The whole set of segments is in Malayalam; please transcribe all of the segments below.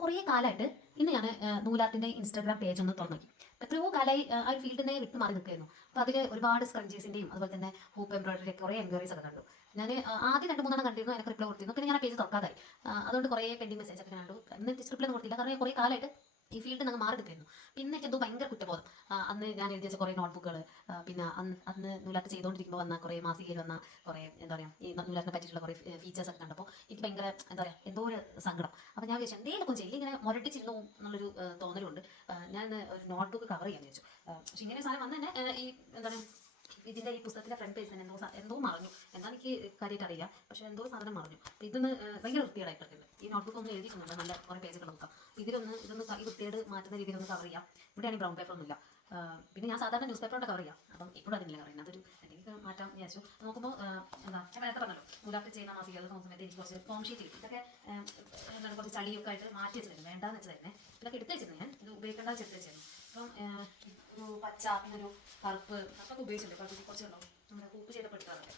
കുറേ കാലമായിട്ട് ഇന്ന് ഞാൻ നൂലാത്തിന്റെ ഇൻസ്റ്റാഗ്രാം പേജ് ഒന്ന് തുറന്നു നോക്കി. എത്രയോ കാലമായി ആ, ഒരു ഫീൽഡിനെ വിട്ട് മാറി നിൽക്കുകയായിരുന്നു. അപ്പോൾ അതിൽ ഒരുപാട് സ്ക്രഞ്ചീസിന്റെയും അതുപോലെ തന്നെ ഹൂപ്പ് എംബ്രോയിഡറി കുറേ എൻക്വയറീസ് ഒക്കെ കണ്ടു. ഞാൻ ആദ്യം രണ്ട് മൂന്നെണ്ണം കണ്ടിരുന്നു എനിക്ക് റിപ്ലൈ കൊടുത്തിരുന്നു. പിന്നെ ഞാൻ ആ പേജ് തുറക്കാതായി. അതുകൊണ്ട് കുറേ പെൻഡിങ് മെസ്സേജ് ഒക്കെ കണ്ടു. എന്നിട്ട് റിപ്ലൈ കൊടുത്തില്ല. കാരണം കുറേ കാലമായിട്ട് ഈ ഫീൽഡ് നിന്ന് മാറി നിൽക്കുന്നു പിന്നെ എനിക്ക് എന്തോ ഭയങ്കര കുറ്റബോധം. അന്ന് ഞാൻ എഴുതി വെച്ച കുറേ നോട്ട്ബുക്കുകൾ പിന്നെ അന്ന് അന്ന് നൂലാട്ട് ചെയ്തുകൊണ്ടിരിക്കുമ്പോൾ വന്ന കുറേ മാസികയിൽ വന്ന കുറേ എന്താ പറയുക ഈ നൂലാട്ടിനെ പറ്റിയിട്ടുള്ള കുറേ ഫീച്ചേഴ്സ് ഒക്കെ കണ്ടപ്പോൾ എനിക്ക് ഭയങ്കര എന്താ പറയുക എന്തോ ഒരു സങ്കടം. അപ്പോൾ ഞാൻ വിചാരിച്ചു എന്തെങ്കിലും ചെയ്യില്ല ഇങ്ങനെ മുരട്ടിച്ചിരുന്നു എന്നുള്ളൊരു തോന്നലുണ്ട്. ഞാൻ ഒരു നോട്ട്ബുക്ക് കവർ ചെയ്യാൻ വിചാരിച്ചു. പക്ഷെ ഇങ്ങനെ സാധനം വന്ന് തന്നെ ഈ എന്താ പറയുക ഇതിന്റെ ഈ പുസ്തകത്തിന്റെ ഫ്രണ്ട് പേജ് തന്നെ എന്തോ എന്തോ മറഞ്ഞു. എന്താ എനിക്ക് കാര്യമായിട്ട് അറിയില്ല. പക്ഷെ എന്തോ സാധനം മറഞ്ഞു. ഇതൊന്ന് ഭയങ്കര വൃത്തികേടായി ഈ നോട്ട്ബുക്ക് ഒന്ന് എഴുതിയിട്ടുണ്ട്. നല്ല കുറേ പേജുകൾ നോക്കാം. ഇതിലൊന്ന് ഇതൊന്ന് ഈ വൃത്തിയേട് മാറ്റുന്ന രീതിയിൽ ഒന്ന് കവർ ചെയ്യാം. ഇവിടെയാണ് ബ്രൗൺ പേപ്പർ ഒന്നുമില്ല. പിന്നെ ഞാൻ സാധാരണ ന്യൂസ് പേപ്പറോടെ കവർ ചെയ്യാം. അപ്പം ഇപ്പോഴും അതിനില്ല ചെയ്യുന്നത്. അതൊരു എന്തെങ്കിലും മാറ്റാം വിചാരിച്ചു. നോക്കുമ്പോൾ എന്താ ഞാൻ നേരത്തെ പറഞ്ഞല്ലോ മുലാട്ട് ചെയ്യുന്ന മാസികകൾ നോക്കുന്ന സമയത്ത് എനിക്ക് കുറച്ച് ഫോം ഷീറ്റ് ഇതൊക്കെ എന്താണ് കുറച്ച് ചളിയൊക്കെ ആയിട്ട് മാറ്റി വെച്ചിരുന്നു വേണ്ടാന്ന് വെച്ചതായിരുന്നേ. ഇതൊക്കെ എടുത്ത് വെച്ചിരുന്നു ഞാൻ. ഇത് ഉപയോഗിക്കേണ്ട ചെടുത്ത് വെച്ചിരുന്നു. അപ്പം ഒരു പച്ച പിന്നെ ഒരു കറുപ്പ് കറുപ്പൊക്കെ ഉപയോഗിച്ചിട്ടുണ്ട്. കറുപ്പ് കുറച്ചുണ്ടോ നമ്മുടെ കൂപ്പ് ചെയ്തപ്പോൾ എടുക്കാറുണ്ട്.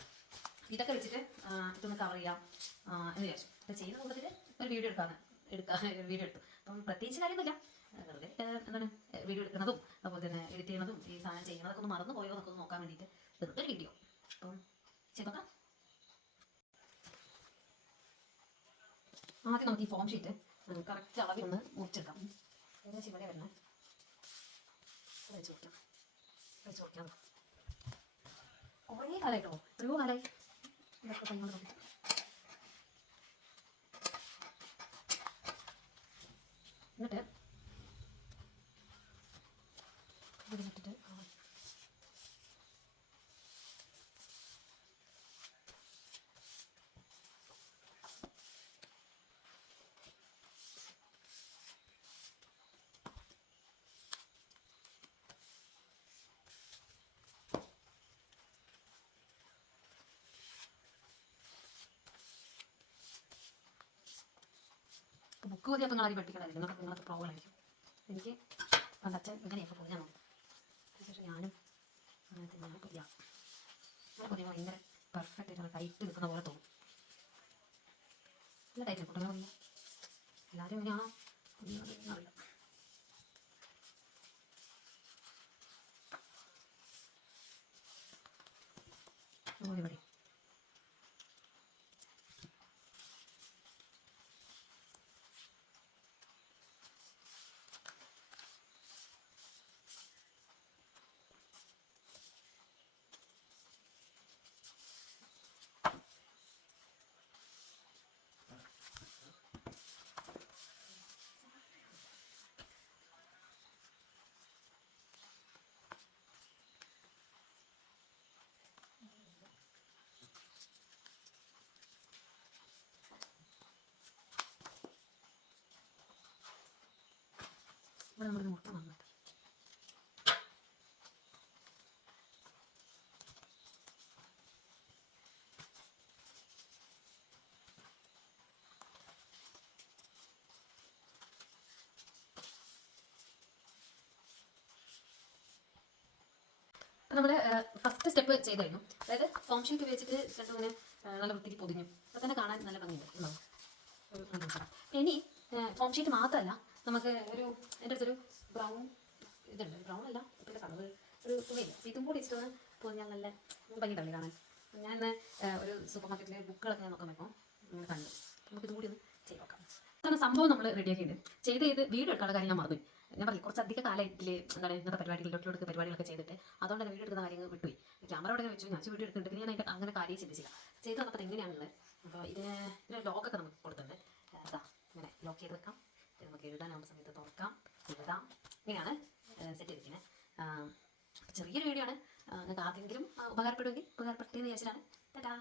ഇതൊക്കെ വെച്ചിട്ട് ഇതൊന്ന് കവർ ചെയ്യാം എന്ന് വിചാരിച്ചു. അപ്പം ചെയ്യുന്ന കൂട്ടത്തിൽ ഒരു വീഡിയോ എടുക്കാന്ന്. എടുക്കാൻ വീഡിയോ എടുത്തു. അപ്പം പ്രത്യേകിച്ച് കാര്യമൊന്നുമില്ല. വെറുതെ എന്താണ് വീഡിയോ എടുക്കുന്നതും അതുപോലെ തന്നെ എഡിറ്റ് ചെയ്യുന്നതും ഈ സാധനം ചെയ്യുന്നതൊക്കെ ഒന്ന് മറന്നു പോയോ എന്നൊക്കെ ഒന്ന് നോക്കാൻ വേണ്ടിയിട്ട് വെറുതെ വീഡിയോ അപ്പം ചെയ്തോക്കാം ആദ്യം നമുക്ക് ഈ ഫോം ഷീറ്റ് കറക്റ്റ് അളവിൽ ഒന്ന് മുറിച്ചെടുക്കാം. ഏകദേശം ഇവിടെ വരണം കുറേ കാലമായിട്ടോ എത്രയോ കാലമായി? ഇതൊക്കെ നോക്കിയിട്ട്. എന്നിട്ട് ഇവിടെ ഇട്ടിട്ട് ആ, ബുക്ക് മതി അപ്പം നിങ്ങളാരും പഠിക്കണമായിരുന്നു നിങ്ങൾക്ക് നിങ്ങൾക്ക് പ്രോബ്ലം ആയിരിക്കും. എനിക്ക് അത് അച്ഛൻ ഇങ്ങനെയൊക്കെ പൊതിഞ്ഞാൽ നോക്കും. അതിനുശേഷം ഞാനും അങ്ങനെ തന്നെയാണ് പൊതിയാം അങ്ങനെ പൊതിയുമ്പോൾ ഭയങ്കര പെർഫെക്റ്റ് ആയിട്ട് ടൈറ്റ് നിൽക്കുന്ന പോലെ തോന്നും. നല്ല ടൈറ്റ് നിൽക്കും പൊതിയാൻ എല്ലാവരും ഇങ്ങനെയാണോ പൊതിയുന്നത് എന്നറിയില്ല ഇവിടെ നമ്മൾ മുട്ട വന്നിട്ട് നമ്മൾ ഫസ്റ്റ് സ്റ്റെപ്പ് ചെയ്ത് കഴിഞ്ഞു. അതായത് ഫോം ഷീറ്റ് ഉപയോഗിച്ചിട്ട് രണ്ടു മൂന്ന് നല്ല വൃത്തിക്ക് പൊതിഞ്ഞു. അപ്പം തന്നെ കാണാൻ നല്ല ഭംഗിയുണ്ട്. ഇനി ഫോം ഷീറ്റ് മാത്രമല്ല നമുക്ക് ഒരു എന്റെ അടുത്തൊരു ബ്രൗൺ ഇതുണ്ട്. ബ്രൗൺ അല്ല ഇപ്പോഴത്തെ കളർ ഒരു തുണിയില്ല. ഇതും കൂടി ഇഷ്ടമാണ്. പൊതിഞ്ഞാൽ നല്ല ഭംഗിയുണ്ടല്ലേ കാണാൻ. ഞാൻ ഇന്ന്, ഒരു സൂപ്പർ മാർക്കറ്റിലെ ബുക്കുകളൊക്കെ ഞാൻ നോക്കാൻ നോക്കാം കണ്ടു. നമുക്ക് ഇതും കൂടി ഒന്ന് ചെയ്ത് നോക്കാം. സംഭവം നമ്മൾ റെഡിയാക്കിയിട്ട് ചെയ്ത് ചെയ്ത് വീഡിയോ എടുക്കാനുള്ള കാര്യം ഞാൻ മറന്നു കുറച്ച് അധിക കാലത്തിൽ എന്താണ് ഇന്നത്തെ പരിപാടികൾ ഡോട്ടിലൊടുക്ക് പരിപാടികളൊക്കെ ചെയ്തിട്ട്? അതുകൊണ്ട് തന്നെ വീഡിയോ എടുക്കുന്ന കാര്യങ്ങൾ വിട്ടുപോയി. ക്യാമറ അവിടെ വെച്ചു ഞാൻ വീഡിയോ എടുക്കുന്നുണ്ട്. ഞാൻ അതിന്റെ അങ്ങനെ കാര്യം ചിന്തിച്ചില്ല. ചെയ്ത് വന്നപ്പോൾ എങ്ങനെയാണുള്ളത്? അപ്പോൾ ഇതിന് ഇതിന് ലോക്കൊക്കെ നമുക്ക് കൊടുത്തിട്ടുണ്ട്. അതാ ഇങ്ങനെ ലോക്ക് ചെയ്ത് വെക്കാം. നമുക്ക് എഴുതാനാവുന്ന സമയത്ത് തുറക്കാം എഴുതാം. ഇങ്ങനെയാണ് സെറ്റ് ചെയ്തിരിക്കുന്നത് ചെറിയൊരു വീഡിയോ ആണ്. നിങ്ങൾക്ക് ആർക്കെങ്കിലും ഉപകാരപ്പെടുമെങ്കിൽ ഉപകാരപ്പെട്ടെന്ന് വിചാരിച്ചിട്ടാണ്. ടാറ്റാ.